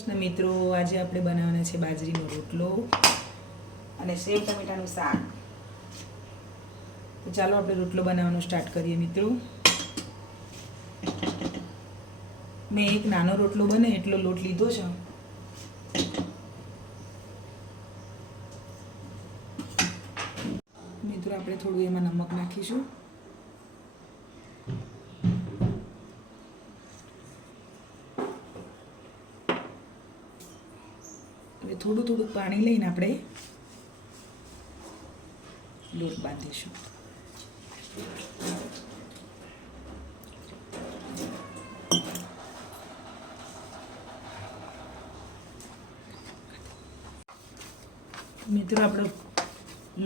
કૃષ્ણ મિત્રો, આજે આપણે બનાવવાના છે બાજરીનો રોટલો અને સેવ ટમેટાનું શાક. તો ચાલો આપણે રોટલો બનાવવાનું સ્ટાર્ટ કરીએ મિત્રો. મેં એક નાનો રોટલો બને, એટલો લોટ લીધો છે. મિત્રો, આપણે થોડું એમાં નમક નાખીશું. થોડું થોડું પાણી લઈને આપણે લોટ બાંધીશું. મિત્રો, આપણો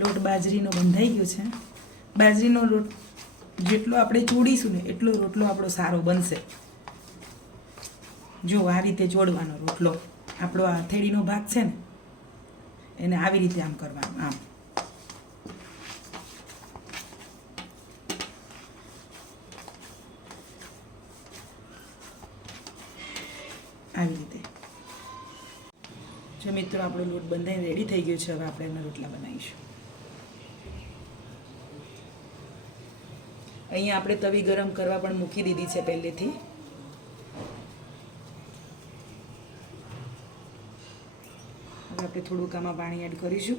લોટ બાજરીનો બંધાઈ ગયો છે. બાજરીનો લોટ જેટલો આપણે ચોડીશું ને એટલો રોટલો આપણો સારો બનશે. જો આ રીતે ચોડવાનો રોટલો. આપણો આ થેડીનો ભાગ છે ને, એને આવી રીતે આમ કરવાનું, આમ. આવી રીતે. જો મિત્રો, આપણો લોટ બંધાઈને રેડી થઈ ગયો છે, હવે આપણે એના રોટલા બનાવીશું. અહીંયા આપણે તવી ગરમ કરવા પણ મૂકી દીધી છે પહેલેથી. આપણે થોડુંક આમાં પાણી એડ કરીશું.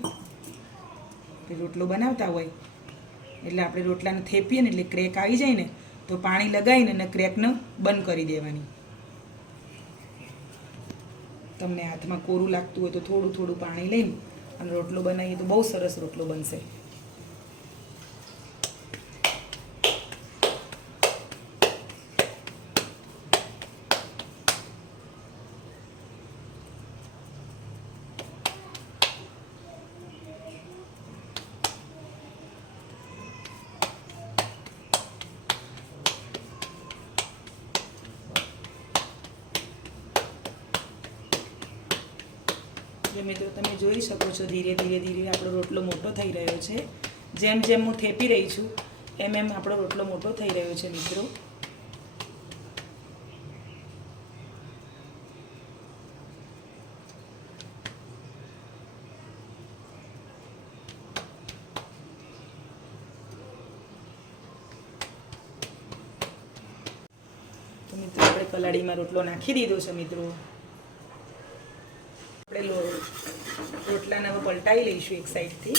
રોટલો બનાવતા હોય, એટલે આપણે રોટલાને થેપીએ ને એટલે ક્રેક આવી જાય ને, તો પાણી લગાવીને અને ક્રેકને બંધ કરી દેવાની. તમને હાથમાં કોરું લાગતું હોય તો થોડું થોડું પાણી લઈને અને રોટલો બનાવીએ તો બહુ સરસ રોટલો બનશે. જે મિત્રો તમે જોઈ શકો છો ધીરે ધીરે ધીરે આપણો રોટલો મોટો થઈ રહ્યો છે. જેમ જેમ હું થેપી રહી છું, એમ એમ આપણો રોટલો મોટો થઈ રહ્યો છે મિત્રો. તો મિત્રો, આપણે કલાડીમાં રોટલો નાખી દીધો છે મિત્રો. આપણે રોટલાને હવે પલટાવી લઈશું એક સાઈડથી.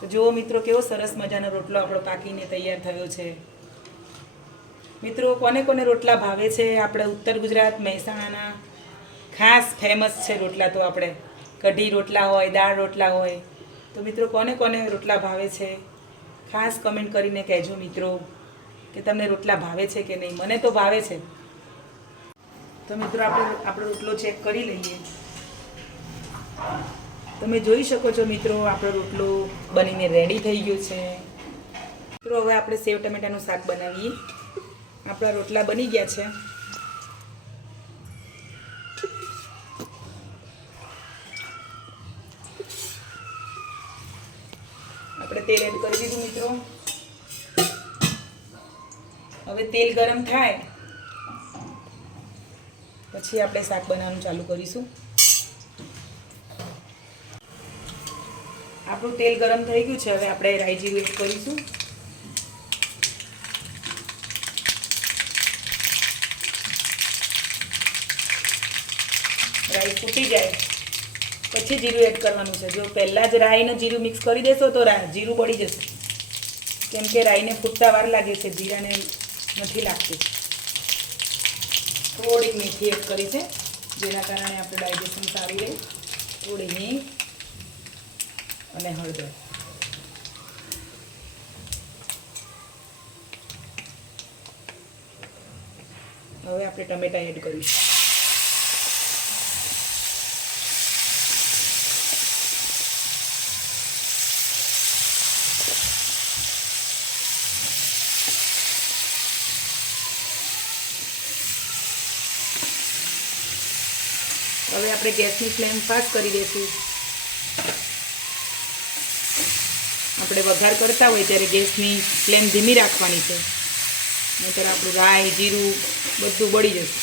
તો જુઓ મિત્રો, કેવો સરસ મજાનો રોટલો આપણો પાકીને તૈયાર થયો છે. મિત્રો, કોને કોને રોટલા ભાવે છે? આપણે ઉત્તર ગુજરાત, મહેસાણાના ખાસ ફેમસ છે રોટલા તો આપણે. કઢી રોટલા હોય, દાળ રોટલા હોય. તો મિત્રો, કોને કોને રોટલા ભાવે છે? ખાસ કમેન્ટ કરીને કહેજો મિત્રો, કે તમને રોટલા ભાવે છે કે નહીં? મને તો ભાવે છે. તો મિત્રો, આપણે આપણો રોટલો ચેક કરી લઈએ. તમે જોઈ શકો છો મિત્રો, આપણો રોટલો બનીને રેડી થઈ ગયો છે. મિત્રો, હવે આપણે સેવ ટમેટાનું શાક બનાવીએ. આપણા રોટલા બની ગયા છે. આપણે તેલ એડ કરી દીધું, મિત્રો. હવે તેલ ગરમ થાય. પછી આપણે શાક બનાવવાનું ચાલુ કરીશું. આપણું તેલ ગરમ થઈ ગયું છે, હવે આપણે રાઈ જીરું એડ કરીશું. રાઈ ફૂટી જાય. પછી જીરું એડ કરવાનું છે. જો પહેલાં જ રાઈને જીરું મિક્સ કરી દેશો તો રા જીરું બળી જશે. કેમ કે રાઈને ફૂટતા વાર લાગે છે, જીરાને નથી લાગતી. થોડીક મીઠી એડ કરી છે, જેના કારણે આપણે ડાયજેશન સારું રહે. થોડી હિંગ અને હળદર. હવે આપણે ટમેટા એડ કરીશું હવે આપણે ગેસની ફ્લેમ ફાસ્ટ કરી દઈશું. આપણે વઘાર કરતા હોય ત્યારે ગેસની ફ્લેમ ધીમી રાખવાની છે. નહીંતર આપણું રાઈ, જીરું બધું બળી જશે.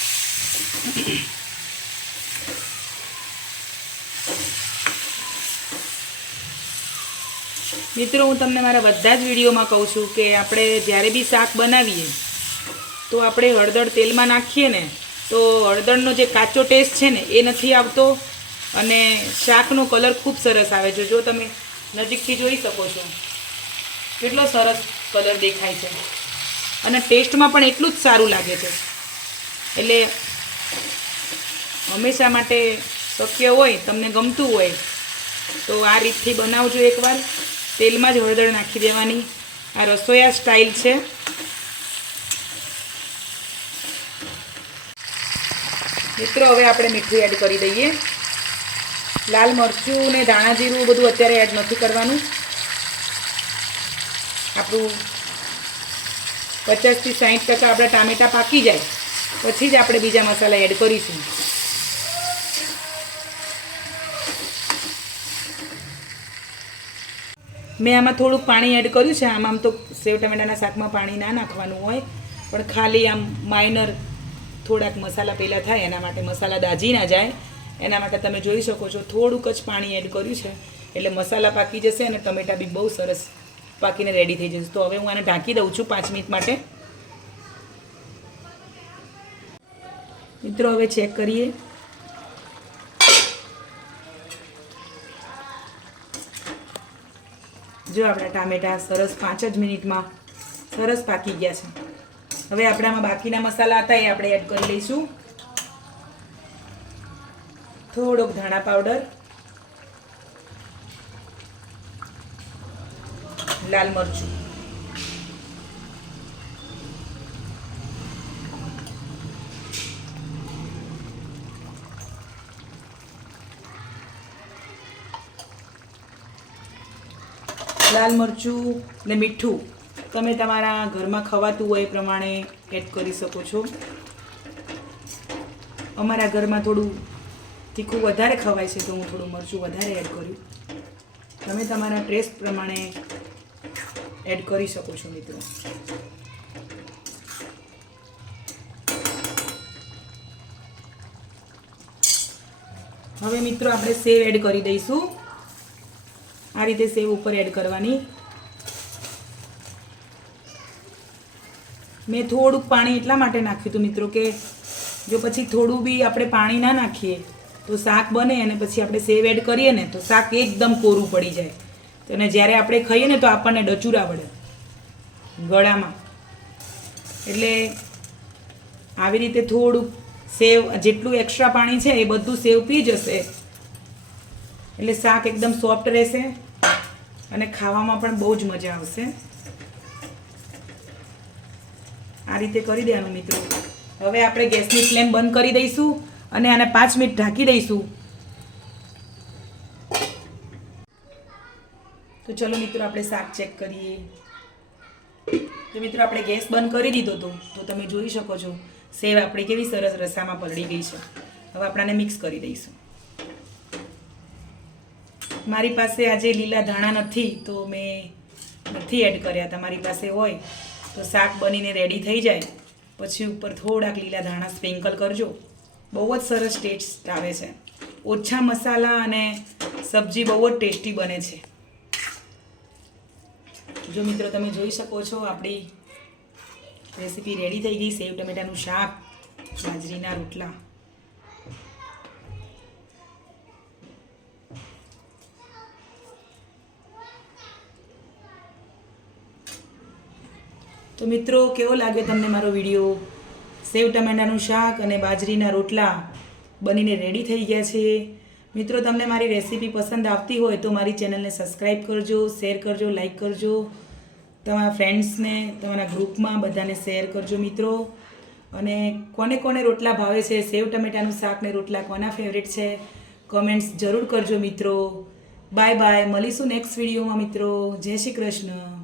મિત્રો, હું તમને મારા બધા જ વિડીયોમાં કહું છું કે આપણે જ્યારે બી શાક બનાવીએ, તો આપણે હળદર તેલમાં નાખીએ ને તો હળદરનો જે કાચો ટેસ્ટ છે ને, એ નથી આવતો. અને શાકનો કલર ખૂબ સરસ આવે છે. જો તમે નજીકથી જોઈ શકો છો. કેટલો સરસ કલર દેખાય છે. અને ટેસ્ટમાં પણ એટલું જ સારું લાગે છે. એટલે હંમેશા માટે શક્ય હોય, તમને ગમતું હોય, તો આ રીતથી બનાવજો એકવાર. તેલમાં જ હળદર નાખી દેવાની. આ રસોયા સ્ટાઇલ છે. મિત્રો, હવે આપણે મીઠું એડ કરી દઈએ. લાલ મરચું ને ધાણા જીરું બધું અત્યારે એડ નથી કરવાનું. આપણું પચાસથી સાઠ ટકા આપણા ટામેટાં પાકી જાય. પછી જ આપણે બીજા મસાલા એડ કરીશું. મેં આમાં થોડુંક પાણી એડ કર્યું છે. આમાં આમ તો સેવ ટમેટાના શાકમાં પાણી ના નાખવાનું હોય. પણ ખાલી આમ માઇનર થોડાક મસાલા પહેલાં થાય, એના માટે મસાલા દાજી ના જાય. એના માટે તમે જોઈ શકો છો, થોડુંક જ પાણી એડ કર્યું છે. એટલે મસાલા પાકી જશે અને ટમેટા બી બહુ સરસ પાકીને રેડી થઈ જશે. તો હવે હું આને ઢાંકી દઉં છું પાંચ મિનિટ માટે. મિત્રો, હવે ચેક કરીએ. જો આપણા ટામેટા સરસ પાંચ જ મિનિટમાં સરસ પાકી ગયા છે. હવે આપણામાં બાકીના મસાલા હતા એ આપણે એડ કરી લઈશું. થોડોક ધાણા પાવડર લાલ મરચું. લાલ મરચું ને મીઠું. તમે તમારા ઘરમાં ખવાતું હોય એ પ્રમાણે એડ કરી શકો છો. અમારા ઘરમાં થોડું તીખું વધારે ખવાય છે, તો હું થોડું મરચું વધારે એડ કર્યું તમે તમારા ટેસ્ટ પ્રમાણે એડ કરી શકો છો, મિત્રો. હવે, મિત્રો, આપણે સેવ એડ કરી દઈશું. આ રીતે સેવ ઉપર એડ કરવાની. મેં થોડુંક પાણી એટલા માટે નાખ્યું હતું મિત્રો કે જો પછી થોડું બી આપણે પાણી ના નાખીએ, તો શાક બને અને પછી આપણે સેવ એડ કરીએ ને, તો શાક એકદમ કોરું પડી જાય. અને જ્યારે આપણે ખાઈએ ને, તો આપણને ડચુરા વળે ગળામાં. એટલે આવી રીતે થોડુંક સેવ, જેટલું એક્સ્ટ્રા પાણી છે, એ બધું સેવ પી જશે. એટલે શાક એકદમ સોફ્ટ રહેશે અને ખાવામાં પણ બહુ જ મજા આવશે. આ રીતે કરી દેવાનું મિત્રો. હવે આપણે ગેસની ફ્લેમ બંધ કરી દઈશું અને આને પાંચ મિનિટ ઢાંકી દઈશું. તો ચલો મિત્રો, આપણે શાક ચેક કરીએ. તો મિત્રો, આપણે ગેસ બંધ કરી દીધો હતો તો તમે જોઈ શકો છો, સેવ આપણી કેવી સરસ રસામાં પલળી ગઈ છે. હવે આપણાને મિક્સ કરી દઈશું. મારી પાસે આજે લીલા ધાણા નથી, તો મેં નથી એડ કર્યા. તમારી પાસે હોય તો શાક બનીને રેડી થઈ જાય, પછી ઉપર થોડાક લીલા ધાણા સ્પ્રિંકલ કરજો. બહુ જ સરસ ટેસ્ટ આવે છે. ઓછા મસાલા અને સબ્જી બહુ જ ટેસ્ટી બને છે. જો મિત્રો તમે જોઈ શકો છો, આપણી રેસીપી રેડી થઈ ગઈ. સેવ ટમેટાનું શાક, બાજરીના રોટલા. તો મિત્રો, કેવો લાગ્યો તમને મારો વીડિયો? સેવ ટમેટાનું શાક અને બાજરીના રોટલા બનીને રેડી થઈ ગયા છે. મિત્રો, તમને મારી રેસીપી પસંદ આવતી હોય તો મારી ચેનલને સબસ્ક્રાઈબ કરજો શેર કરજો લાઈક કરજો. તમારા ફ્રેન્ડ્સને તમારા ગ્રુપમાં બધાને શેર કરજો મિત્રો. અને કોને કોને રોટલા ભાવે છે, સેવ ટમેટાનું શાક ને રોટલા કોના ફેવરેટ છે કમેન્ટ્સ જરૂર કરજો મિત્રો. બાય બાય મળીશું નેક્સ્ટ વિડીયોમાં મિત્રો. જય શ્રી કૃષ્ણ.